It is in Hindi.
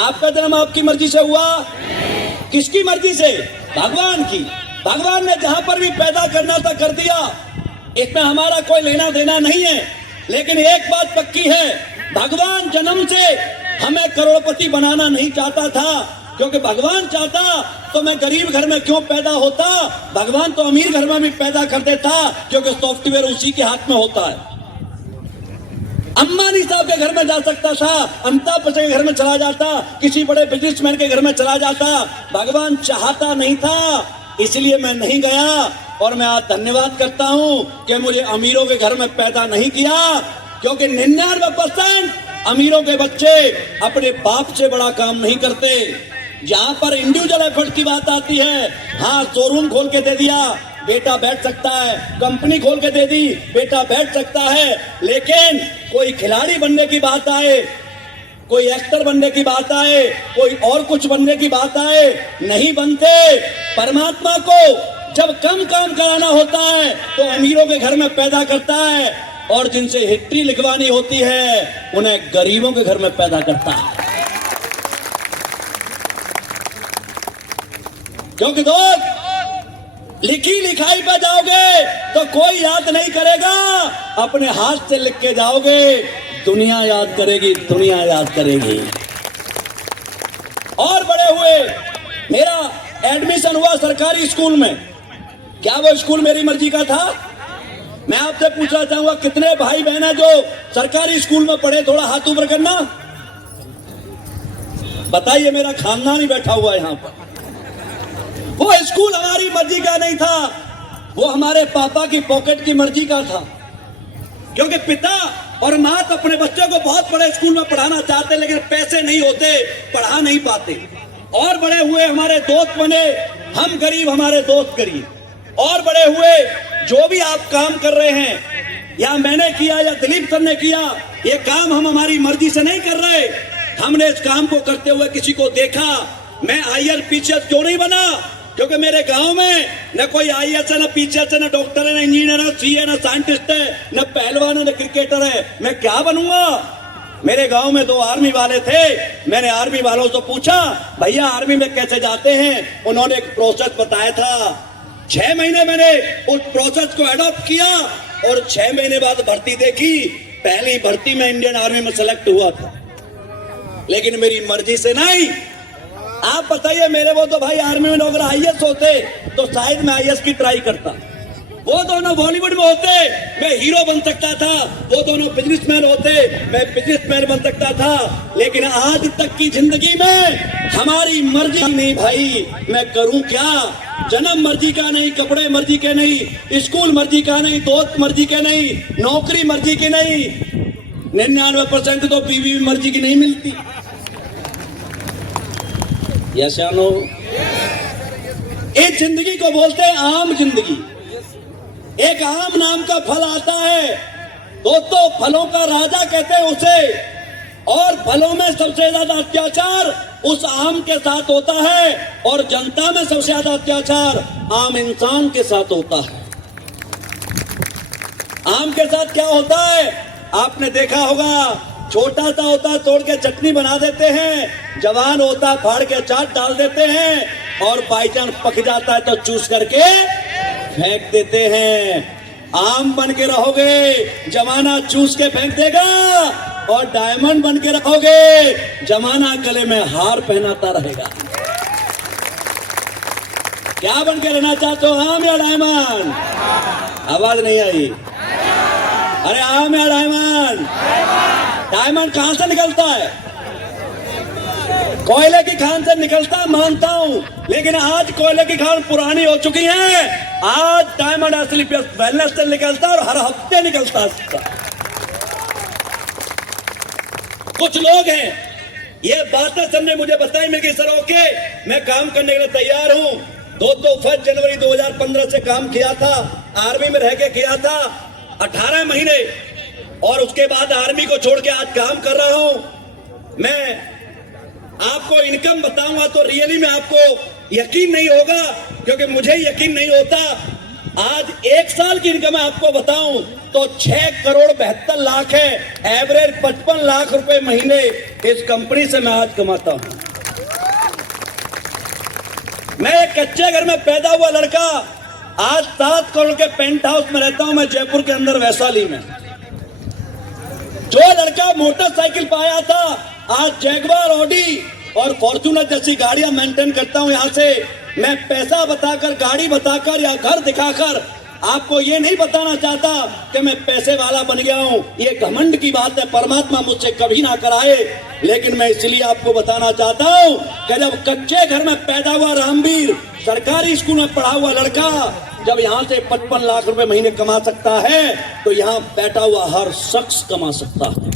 आपका जन्म आपकी मर्जी से हुआ? किसकी मर्जी से? भगवान की। भगवान ने जहां पर भी पैदा करना था कर दिया, इसमें हमारा कोई लेना देना नहीं है। लेकिन एक बात पक्की है, भगवान जन्म से हमें करोड़पति बनाना नहीं चाहता था, क्योंकि भगवान चाहता तो मैं गरीब घर में क्यों पैदा होता। भगवान तो अमीर घर में भी पैदा कर देता, क्योंकि सॉफ्टवेयर उसी के हाथ में होता है। अंबानी साहब के घर में जा सकता था, अमिताभ बच्चन के घर में चला जाता, किसी बड़े बिजनेसमैन के घर में चला जाता। भगवान चाहता नहीं था, इसलिए मैं नहीं गया। और मैं आज धन्यवाद करता हूं कि मुझे अमीरों के घर में पैदा नहीं किया, क्योंकि 99% अमीरों के बच्चे अपने बाप से बड़ा काम नहीं करते। जहां पर इंडिविजुअल एफर्ट की बात आती है, हाँ शोरूम खोल के दे दिया, बेटा बैठ सकता है, कंपनी खोल के दे दी, बेटा बैठ सकता है। लेकिन कोई खिलाड़ी बनने की बात आए, कोई एक्टर बनने की बात आए, कोई और कुछ बनने की बात आए, नहीं बनते। परमात्मा को जब कम काम कराना होता है तो अमीरों के घर में पैदा करता है, और जिनसे हिस्ट्री लिखवानी होती है उन्हें गरीबों के घर में पैदा करता है। क्योंकि दोस्त, लिखी लिखाई पे जाओगे तो कोई याद नहीं करेगा, अपने हाथ से लिख के जाओगे दुनिया याद करेगी, दुनिया याद करेगी। और बड़े हुए मेरा एडमिशन हुआ सरकारी स्कूल में। क्या वो स्कूल मेरी मर्जी का था? मैं आपसे पूछना चाहूंगा, कितने भाई बहन है जो सरकारी स्कूल में पढ़े? थोड़ा हाथ ऊपर करना, बताइए। मेरा खानदान ही बैठा हुआ है यहां पर। वो स्कूल हमारी मर्जी का नहीं था, वो हमारे पापा की पॉकेट की मर्जी का था। क्योंकि पिता और मां तो अपने बच्चों को बहुत बड़े स्कूल में पढ़ाना चाहते, लेकिन पैसे नहीं होते, पढ़ा नहीं पाते। और बड़े हुए हमारे दोस्त बने, हम गरीब, हमारे दोस्त गरीब। और बड़े हुए जो भी आप काम कर रहे हैं, या मैंने किया या दिलीप सर ने किया, ये काम हम हमारी मर्जी से नहीं कर रहे। हमने इस काम को करते हुए किसी को देखा। मैं आईएएस पीसीएस क्यों नहीं बना? क्योंकि मेरे गांव में न कोई आईएएस है, न पीसीएस है, न डॉक्टर है, न इंजीनियर है, सीए, न साइंटिस्ट है, न पहलवान है, न क्रिकेटर है। मैं क्या बनूंगा? मेरे गांव में 2 आर्मी वाले थे। मैंने आर्मी वालों से पूछा, भैया आर्मी में कैसे जाते हैं? उन्होंने एक प्रोसेस बताया था। 6 महीने मैंने उस प्रोसेस को अडॉप्ट किया, और 6 महीने बाद भर्ती देखी। पहली भर्ती में इंडियन आर्मी में सेलेक्ट हुआ था, लेकिन मेरी मर्जी से नहीं। आप बताइए, मेरे वो तो भाई आर्मी में अगर आईएएस होते तो शायद मैं आईएएस की ट्राई करता। वो दोनों बॉलीवुड में होते, मैं हीरो बन सकता था। वो दोनों बिजनेसमैन होते, मैं बिजनेसमैन बन सकता था। लेकिन आज तक की जिंदगी में हमारी मर्जी नहीं भाई, मैं करूं क्या? जन्म मर्जी का नहीं, कपड़े मर्जी के नहीं, स्कूल मर्जी का नहीं, दोस्त मर्जी के नहीं, नौकरी मर्जी की नहीं। 99% तो बीवी मर्जी की नहीं मिलती। यस या नो? इस जिंदगी को बोलते हैं आम जिंदगी। एक आम नाम का फल आता है दोस्तों, फलों का राजा कहते हैं उसे। और फलों में सबसे ज्यादा अत्याचार उस आम के साथ होता है, और जनता में सबसे ज्यादा अत्याचार आम इंसान के साथ होता है। आम के साथ क्या होता है आपने देखा होगा, छोटा सा होता तोड़ के चटनी बना देते हैं, जवान होता फाड़ के चाट डाल देते हैं, और बाई चांस पक जाता है तो चूस करके फेंक देते हैं। आम बन के रहोगे, जमाना चूस के फेंक देगा, और डायमंड बन के रहोगे, जमाना गले में हार पहनाता रहेगा। क्या बन के रहना चाहते हो, आम या डायमंड? आवाज नहीं आई। अरे आम या डायमंड? डायमंड कहां से निकलता है? कोयले की खान से निकलता, मानता हूं, लेकिन आज कोयले की खान पुरानी हो चुकी है। आज डायमंड असली वेलनेस से निकलता है, और हर हफ्ते निकलता है। कुछ लोग हैं, ये बातें सबने मुझे बताई, मेरे सर ओके मैं काम करने के लिए तैयार हूं। 1 जनवरी 2015 से काम किया था, आर्मी में रह के किया था 18 महीने, और उसके बाद आर्मी को छोड़ के आज काम कर रहा हूं। मैं आपको इनकम बताऊंगा तो रियली में आपको यकीन नहीं होगा, क्योंकि मुझे यकीन नहीं होता। आज 1 साल की इनकम आपको बताऊं तो 6,72,00,000 है, एवरेज 55 लाख रुपए महीने इस कंपनी से मैं आज कमाता हूं। मैं एक कच्चे घर में पैदा हुआ लड़का आज 7 करोड़ के पेंट हाउस में रहता हूं, मैं जयपुर के अंदर वैशाली में। जो लड़का मोटरसाइकिल पाया था आज जैगवार, ऑडी और फॉर्च्यूनर जैसी गाड़ियां मेंटेन करता हूं। यहां से मैं पैसा बताकर, गाड़ी बताकर या घर दिखाकर आपको ये नहीं बताना चाहता कि मैं पैसे वाला बन गया हूं। ये घमंड की बात है, परमात्मा मुझसे कभी ना कराए। लेकिन मैं इसलिए आपको बताना चाहता हूं कि जब कच्चे घर में पैदा हुआ रामवीर, सरकारी स्कूल में पढ़ा हुआ लड़का, जब यहां से 55 लाख रुपए महीने कमा सकता है तो यहां बैठा हुआ हर शख्स कमा सकता है।